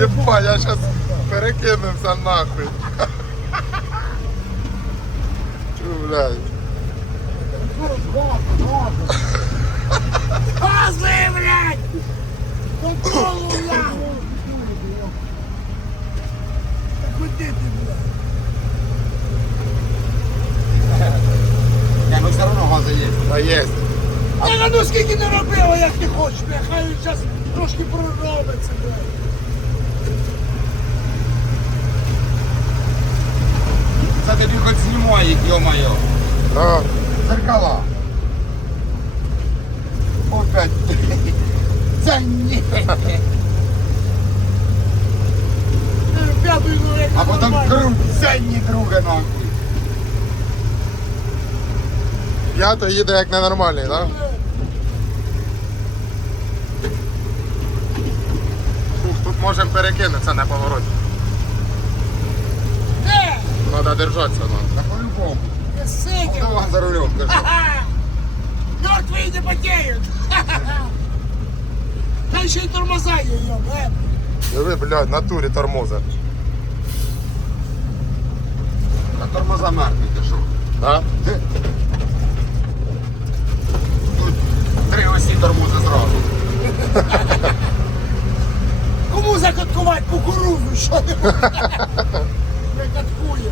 Єба, я щас перекинувся нахуй. Чу, блядь. Козли, блядь! Контролу, блядь! Так куди ти, блядь? Ні, ну все одно гази є. Та є. А ну скільки не робила, як ти хочеш, блядь, хай він зараз трошки проробиться, блядь. Тобі хоч знімай їх, йо-моє. Да. Зеркала. Опять. Це ні. Ну, А потім крут. Це ні, друге нахуй. П'ято їде як ненормальний, так? Да? Тут можемо перекинутися на повороті. Де? Треба держатися нам. Та по-любому. Я сидів. Хто вам за рулем, кажу. Ха-ха! Мертвые не потеют! Ха-ха-ха! Хай ще й тормоза є, йом, е! Диви, блядь, в натурі тормоза. А тормоза мертві, ти що? Да? Ти? Тут три осі тормози зразу. Кому закаткувати кукурузу, що ти? Ми каткуємо.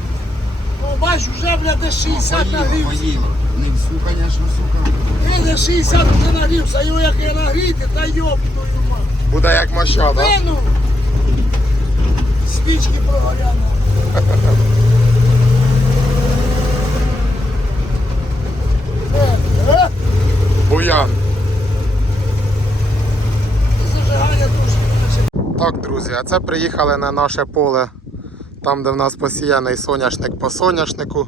О, бач, вже, бля, десь 60 Поїло, нагрівся. поїло. Не всю, звісно, сука. Він десь 60 вже нагрівся, його як я нагріти, та йоб твою мать. Буде як моща, да? Вину! Свічки прогоряли. Е, е, Буян. Зажигання дуже. Так, друзі, а це приїхали на наше поле, там, де в нас посіяний соняшник по соняшнику.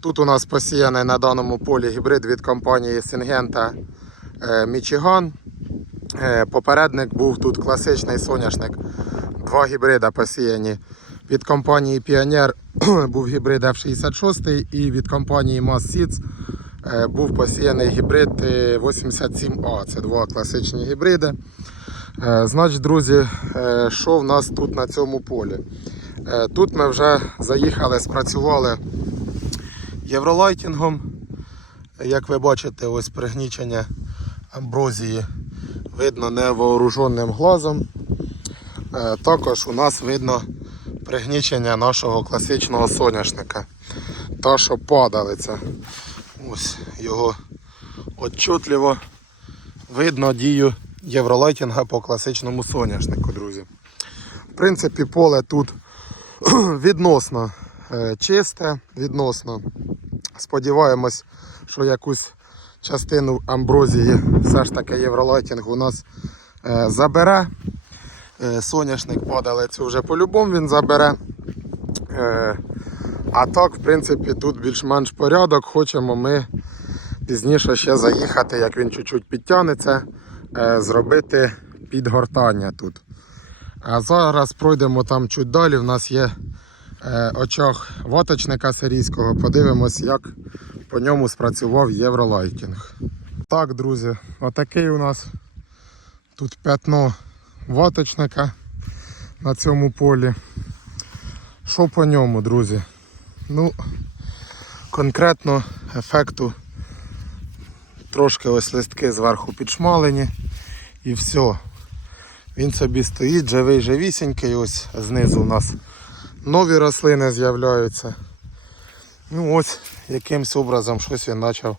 Тут у нас посіяний на даному полі гібрид від компанії Сингента е, Мічиган. Е, Попередник був тут класичний соняшник. Два гібрида посіяні. Від компанії Pioneer був гібрид F66 і від компанії Mass Seeds е, був посіяний гібрид е, 87A. Це два класичні гібриди. Е, Значить, друзі, е, що в нас тут на цьому полі? Е, Тут ми вже заїхали, спрацювали євролайтінгом. Як ви бачите, ось пригнічення амброзії видно невооруженим глазом. Е, Також у нас видно пригнічення нашого класичного соняшника. Та, що падалиця. Ось його отчетливо видно дію євролайтінга по класичному соняшнику, друзі. В принципі, поле тут відносно е, чисте, відносно. Сподіваємось, що якусь частину амброзії все ж таки євролайтінг у нас е, забере. Е, соняшник падалицю вже по-любому він забере. А так, в принципі, тут більш-менш порядок. Хочемо ми пізніше ще заїхати, як він чуть-чуть підтягнеться, зробити підгортання тут. А зараз пройдемо там чуть далі. У нас є е, очаг ваточника сирійського. Подивимось, як по ньому спрацював євролайтінг. Так, друзі, отакий у нас тут п'ятно ваточника на цьому полі. Що по ньому, друзі? Ну, конкретно ефекту трошки ось листки зверху підшмалені і все. Він собі стоїть, живий живісінький, ось знизу у нас нові рослини з'являються. Ну ось якимсь образом щось він почав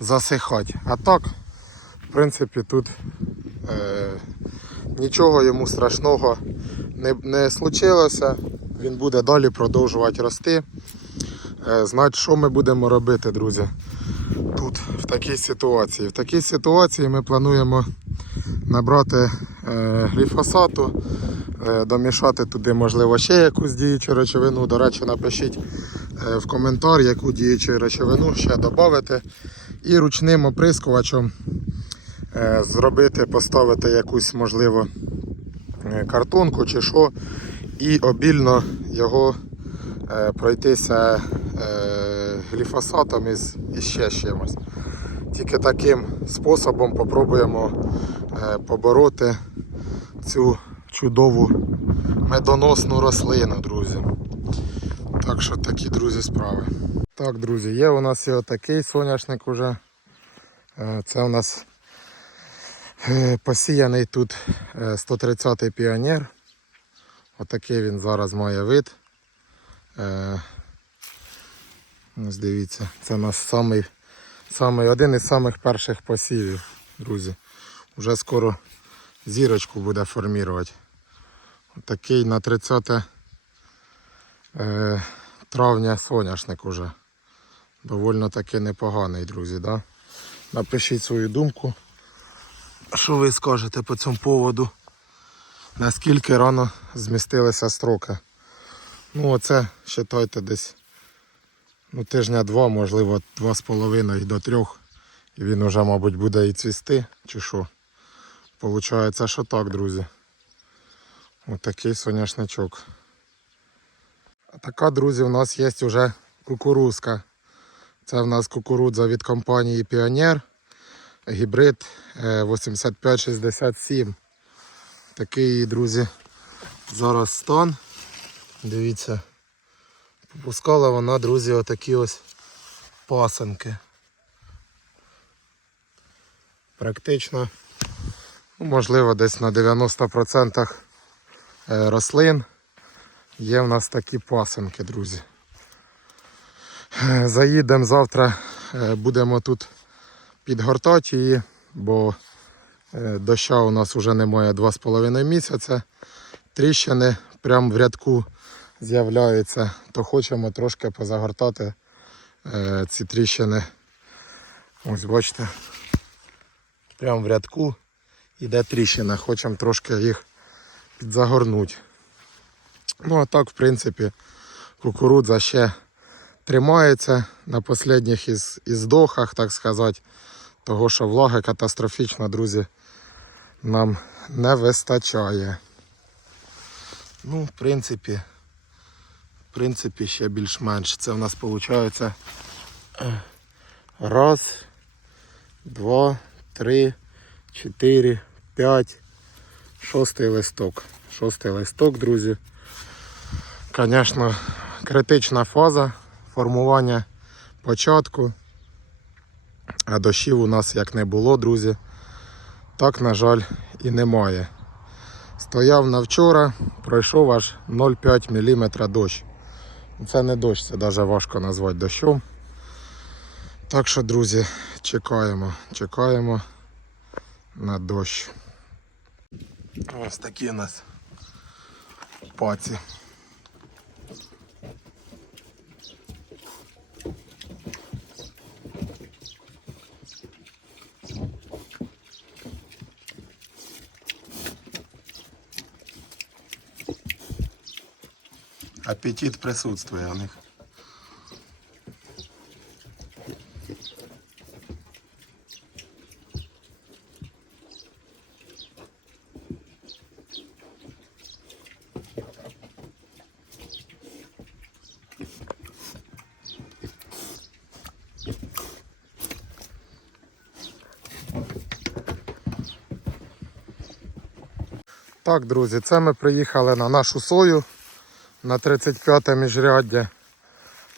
засихати. А так, в принципі, тут е, нічого йому страшного не, не случилося. Він буде далі продовжувати рости. Е, Значить, що ми будемо робити, друзі? Тут в такій ситуації. В такій ситуації ми плануємо набрати гліфосату, е, домішати туди, можливо, ще якусь діючу речовину. До речі, напишіть е, в коментар, яку діючу речовину ще додати. І ручним оприскувачем е, зробити, поставити якусь, можливо, е, картонку чи що, і обільно його е, пройтися е, гліфосатом із ще чимось. Тільки таким способом попробуємо е, побороти цю чудову медоносну рослину, друзі. Так що такі, друзі, справи. Так, друзі, є у нас і отакий соняшник уже. Е, Це у нас е, посіяний тут е, 130-й піонер. Отакий він зараз має вид. Е, Ось дивіться, це у нас самий, самий, один із самих перших посівів, друзі. Уже скоро зірочку буде формувати. Такий на 30 е, травня соняшник уже. Довольно таки непоганий, друзі. Да? Напишіть свою думку. Що ви скажете по цьому поводу? Наскільки рано змістилися строки? Ну оце, вважайте, десь ну, тижня два, можливо, два з половиною до трьох. І він уже, мабуть, буде і цвісти, чи що. Получається, що так, друзі. Отакий соняшничок. Така, друзі, у нас є вже кукурузка. Це в нас кукурудза від компанії Піонер. Гібрид е, 8567. Такий, друзі, зараз стан. Дивіться. Попускала вона, друзі, отакі ось пасенки. Практично, можливо, десь на 90% е, рослин є в нас такі пасенки, друзі. Е, Заїдемо завтра, е, будемо тут підгортати її, бо доща у нас вже немає 2,5 місяця. Тріщини прямо в рядку з'являються, то хочемо трошки позагортати ці тріщини. Ось бачите, прямо в рядку йде тріщина, хочемо трошки їх підзагорнути. Ну а так, в принципі, кукурудза ще тримається на останніх із, іздохах, так сказати, того що влаги катастрофічно, друзі, нам не вистачає. Ну, в принципі, в принципі, ще більш-менш. Це в нас виходить раз, два, три, чотири, п'ять, шостий листок. Шостий листок, друзі. Звісно, критична фаза формування початку. А дощів у нас як не було, друзі. Так, на жаль, і немає. Стояв на вчора, пройшов аж 0,5 мм дощ. Це не дощ, це навіть важко назвати дощом. Так що, друзі, чекаємо, чекаємо на дощ. Ось такі у нас паці. Аппетит присутствує у них. Так, друзі, це ми приїхали на нашу сою на 35 міжряддя.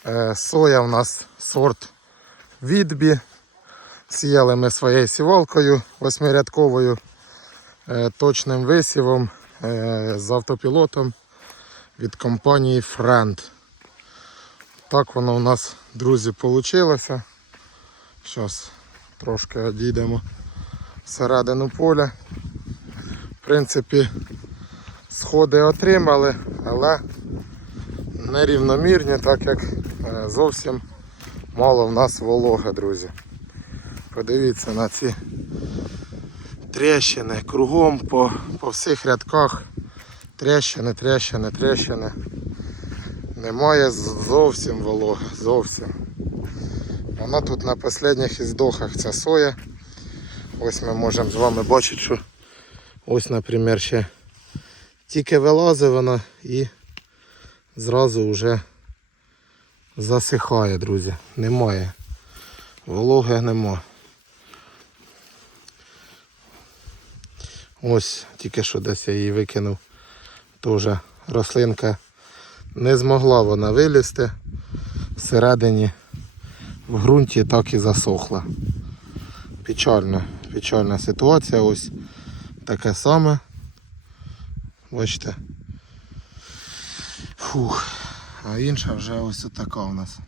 Е, Соя у нас сорт відбі. Сіяли ми своєю сівалкою восьмирядковою, е, точним висівом е, з автопілотом від компанії Friend. Так воно у нас, друзі, вийшло. Зараз трошки одійдемо всередину поля. В принципі, сходи отримали, але нерівномірні, так як е, зовсім мало в нас вологи, друзі. Подивіться на ці тріщини кругом по, по всіх рядках. Тріщини, тріщини, тріщини. Немає зовсім вологи, зовсім. Вона тут на останніх іздохах ця соя. Ось ми можемо з вами бачити, що ось, наприклад, ще тільки вилазить вона і зразу вже засихає, друзі. Немає. Вологи нема. Ось тільки що десь я її викинув. Теж рослинка не змогла вона вилізти. Всередині в ґрунті так і засохла. Печальна, печальна ситуація. Ось таке саме. Бачите. Фух. А інша вже ось така у нас.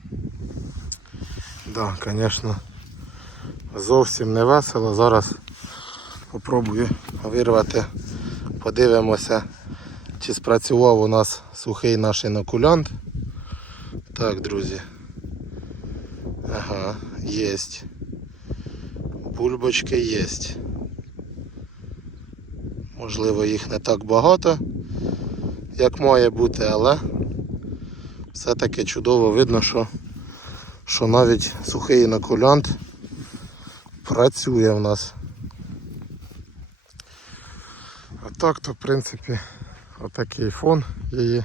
Да, звісно, зовсім не весело. Зараз попробую вирвати, подивимося, чи спрацював у нас сухий наш інокулянт. Так, друзі. Ага, єсть. Бульбочки єсть. Можливо, їх не так багато, як має бути, але все-таки чудово видно, що, що навіть сухий інокулянт працює в нас. А так то в принципі отакий фон її.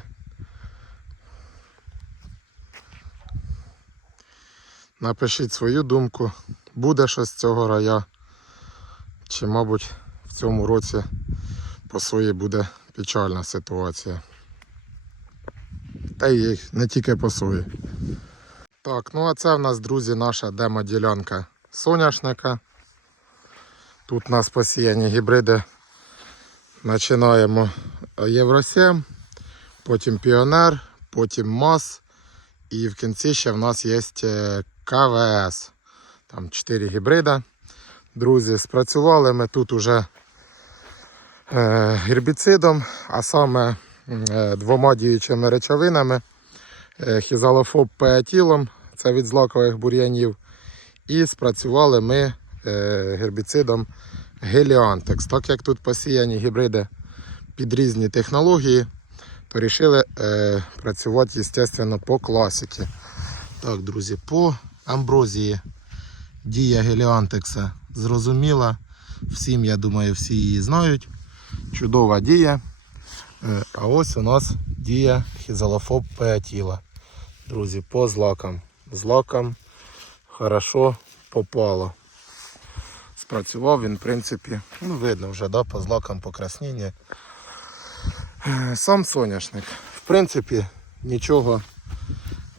Напишіть свою думку, буде щось з цього рая, чи, мабуть, в цьому році по сої буде печальна ситуація. Та й не тільки по сої. Так, ну а це в нас, друзі, наша демо-ділянка соняшника. Тут у нас посіяні гібриди. Починаємо Євро 7, потім Піонер, потім МАС. І в кінці ще в нас є е, КВС. Там 4 гібрида. Друзі, спрацювали ми тут уже гербіцидом, а саме е, двома діючими речовинами. Е, хізалофоб пеатілом, це від злакових бур'янів. І спрацювали ми е, гербіцидом Геліантекс. Так як тут посіяні гібриди під різні технології, то вирішили е, працювати, звісно, по класіки. Так, друзі, по амброзії дія Геліантекса зрозуміла. Всім, я думаю, всі її знають. Чудова дія. Е, А ось у нас дія хізалофоб пеатіла. Друзі, по злакам. Злакам хорошо попало. Спрацював він, в принципі, ну видно вже да, по злакам покраснення. Е, Сам соняшник. В принципі, нічого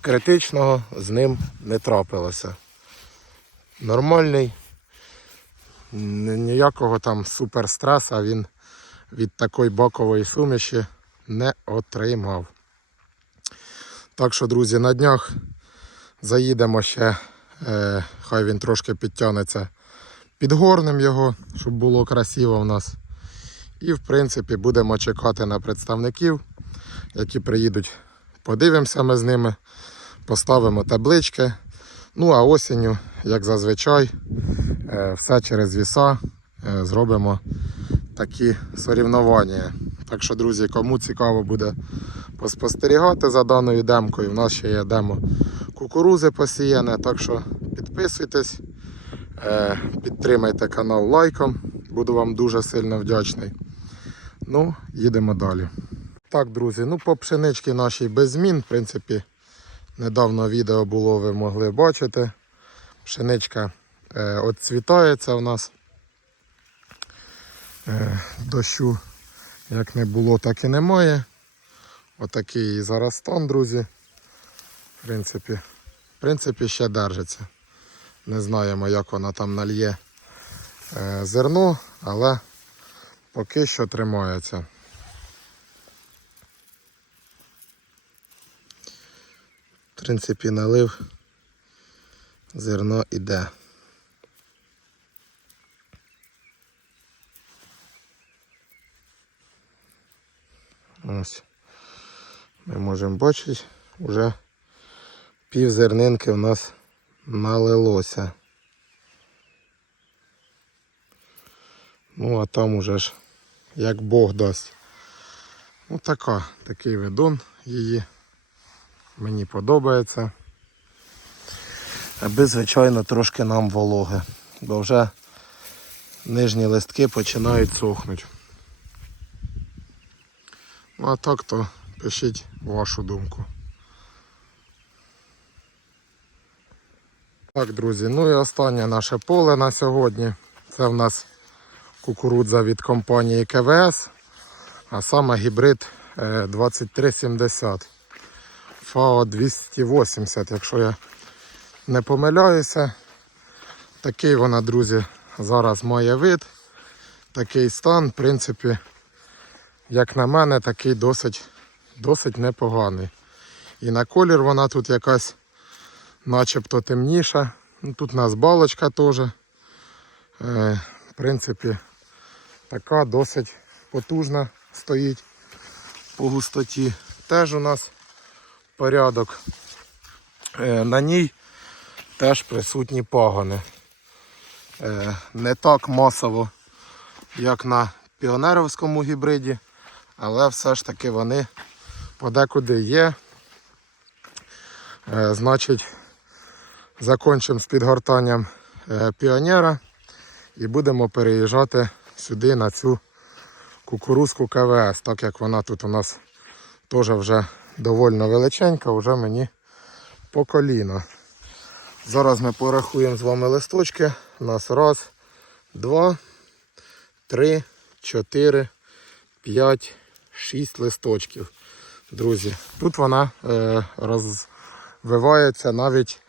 критичного з ним не трапилося. Нормальний, ніякого там суперстреса він від такої бакової суміші не отримав. Так що, друзі, на днях заїдемо ще, е, хай він трошки підтягнеться підгорнем його, щоб було красиво в нас. І в принципі будемо чекати на представників, які приїдуть. Подивимося ми з ними, поставимо таблички. Ну а осінню, як зазвичай, е, все через віса е, зробимо такі сорівнування. Так що, друзі, кому цікаво буде поспостерігати за даною демкою, в нас ще є демо кукурузи посіяне. Так що підписуйтесь, е, підтримайте канал лайком, буду вам дуже сильно вдячний. Ну, їдемо далі. Так, друзі, ну по пшеничці нашій без змін. В принципі, недавно відео було, ви могли бачити. Пшеничка е, отцвітається в нас. Е, дощу як не було, так і немає. Отакий і зараз стан, друзі. В принципі, в принципі, ще держиться. Не знаємо, як вона там нальє е, зерно, але поки що тримається. В принципі, налив зерно іде. Ось. Ми можемо бачити, вже пів зернинки в нас налилося. Ну а там уже ж як Бог дасть. Ну така, такий видон її. Мені подобається. Аби, звичайно, трошки нам вологи. Бо вже нижні листки починають сохнути. А так то пишіть вашу думку. Так, друзі, ну і останнє наше поле на сьогодні. Це в нас кукурудза від компанії КВС, а саме гібрид е, 2370 ФАО 280, якщо я не помиляюся. Такий вона, друзі, зараз має вид. Такий стан, в принципі, як на мене, такий досить, досить непоганий. І на колір вона тут якась начебто темніша. Ну, Тут у нас балочка теж. Е, в принципі, така досить потужна стоїть по густоті. Теж у нас порядок. Е, на ній теж присутні пагони. Е, не так масово, як на піонеровському гібриді, але все ж таки вони подекуди є. Е, значить, Закончимо з підгортанням е, піонера і будемо переїжджати сюди на цю кукурузку КВС, так як вона тут у нас теж вже доволі величенька, вже мені по коліно. Зараз ми порахуємо з вами листочки. У нас раз, два, три, чотири, п'ять, шість листочків. Друзі, тут вона е, розвивається навіть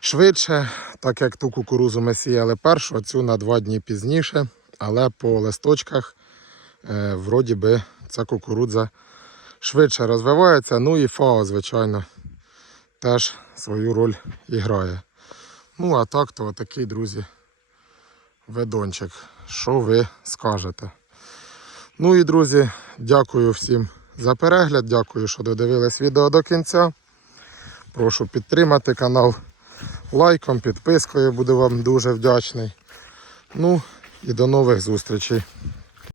швидше, так як ту кукурузу ми сіяли першу, а цю на два дні пізніше. Але по листочках е, вроді би ця кукурудза швидше розвивається. Ну і ФАО, звичайно, теж свою роль і грає. Ну, а так, то такий, друзі, ведончик. Що ви скажете? Ну і друзі, дякую всім за перегляд. Дякую, що додивились відео до кінця. Прошу підтримати канал лайком, підпискою, буду вам дуже вдячний. Ну і до нових зустрічей.